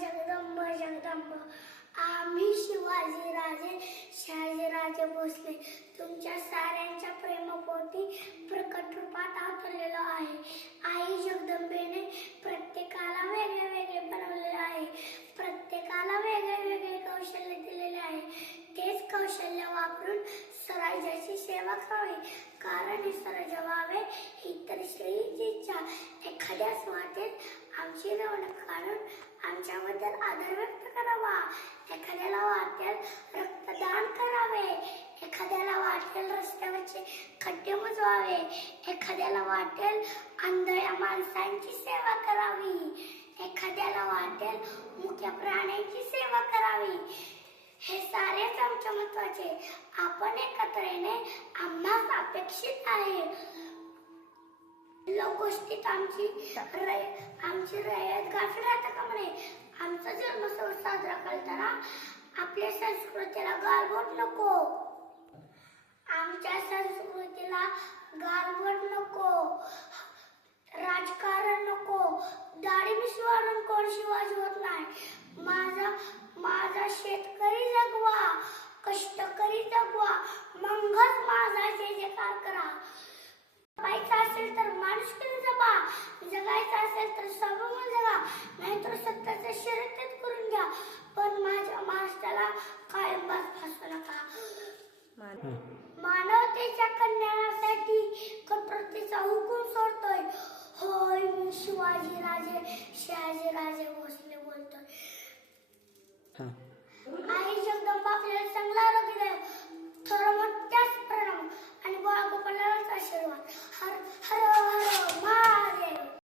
जगदंब जगदंब आम्ही शिवाजी राजे शहाजीराजे भोसले तुमच्या साऱ्यांच्या प्रेमपोटी प्रकट रूपात अवतरलेलो आहे. आई जगदंबेने प्रत्येकाला वेगळे वेगळे बनवलेले आहे. प्रत्येकाला वेगळे वेगळे कौशल्य दिलेले आहे. तेच कौशल्य वापरून स्वराज्याची सेवा करावी. कारण हे स्वराज्य व्हावे ही तर श्रीची इच्छा. एखाद्यास वाटेल आमची रवणूक काढून आमच्याबद्दल आदर व्यक्त करावा. एखाद्याला वाटेल रक्तदान करावे. एखाद्याला वाटेल रस्त्यावरचे खड्डे बुजवावे. एखाद्याला वाटेल आंधळ्या माणसांची सेवा करावी. एखाद्याला वाटेल मुक्या प्राण्यांची सेवा करावी. हे सारेच आमच्या महत्वाचे. आपण एकत्र येणे आम्हास अपेक्षित आहे. लोकगोष्ठीत आमची रयत गाठी राहता का म्हणे. आमचा जन्मोत्सव साजरा करताना आपल्या संस्कृतीला गालबोट नको. आमच्या संस्कृतीला गालबोट नको. राजकारण नको. दाढी मिशी वाढून कोण शिवाजी होत नाही. माझा शेतकरी जगवा. कष्टकरी जगवा. मगच माझा जयजयकार करा. जगायचं असेल तर माणुसकीने जगा. जगायचं असेल तर समोर जगा. नाहीतर स्वतःचं शर्यत करून घ्या. पण माझ्या महाराष्ट्राला कायम फसवू नका. मानवतेच्या कल्याणासाठी कठोरतेचा हुकूम सोडतोय. होय मी शिवाजी राजे शहाजी राजे भोसले बोलतोय.